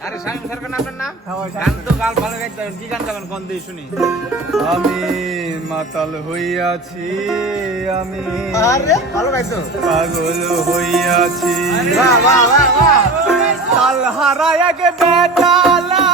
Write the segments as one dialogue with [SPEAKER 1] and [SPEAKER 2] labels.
[SPEAKER 1] আরে স্বয়ং সরকার আপনার নাম?
[SPEAKER 2] হ্যাঁ,
[SPEAKER 1] গান তো গাল ভালো গাইতে কি গান গাবেন কোন দিয়ে শুনি?
[SPEAKER 2] আমি মাতাল হইয়াছি আমি
[SPEAKER 1] আরে ভালো
[SPEAKER 2] পাগল হইয়াছি।
[SPEAKER 1] বাহ বাহ বাহ বাহ।
[SPEAKER 2] তাল হারায় গে বেতালা।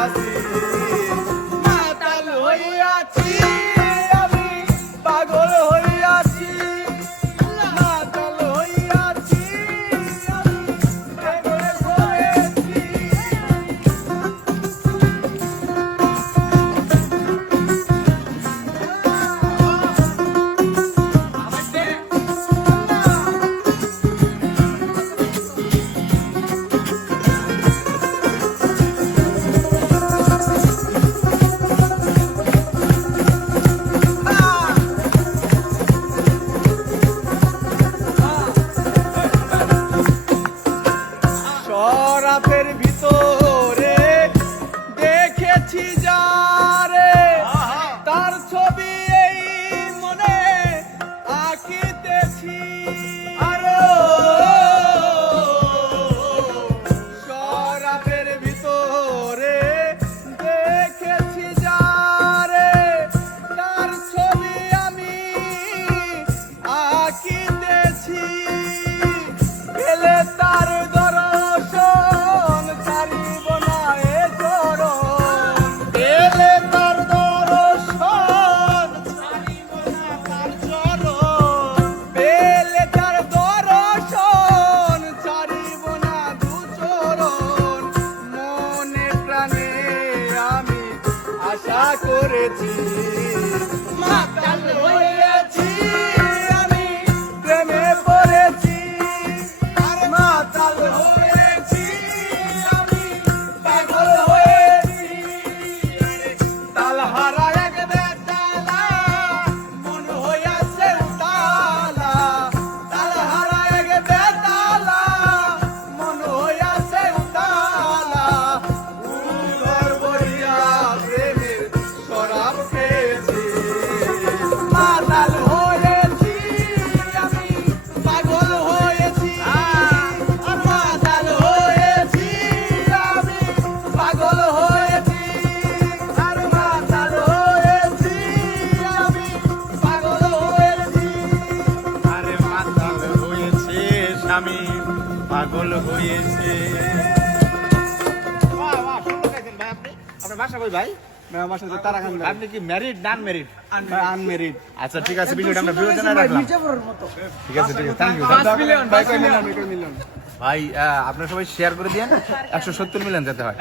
[SPEAKER 2] আসি করেছি। পাগল হয়েছে।
[SPEAKER 1] বাহ, বাহ, সুন্দর গাইছেন ভাই আপনি। আপনার বাসা কই ভাই?
[SPEAKER 2] ভাই আমার সাথে
[SPEAKER 1] আপনি কি না আচ্ছা ঠিক আছে ভিডিওটা আমরা বিবেচনায় রাখলাম। ঠিক আছে ঠিক আছে থ্যাংক ইউ
[SPEAKER 2] ভাই কই মিলন মিলন
[SPEAKER 1] ভাই আপনারা সবাই শেয়ার করে দিয়েন। একশো সত্তর মিলিয়ন যেতে হয়।